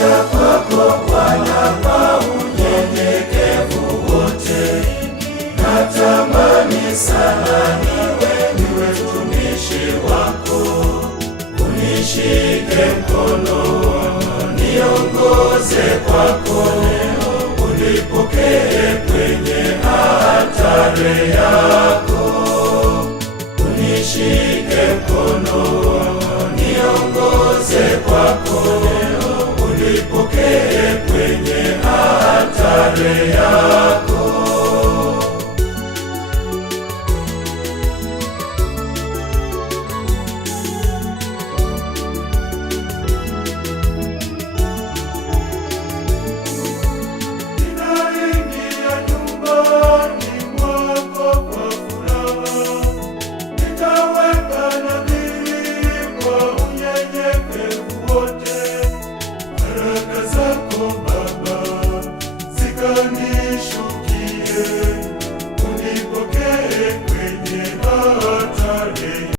naja kwako Bwana kwa unyenyekevu wote, natamani sana niwe mtumishi wako. Unishike mkono, niongoze kwako leo, unipokee kwenye altare yako. Unishike mkono, niongoze kwako leo, unipokee kwenye altare yako. Baraka zako Baba zikani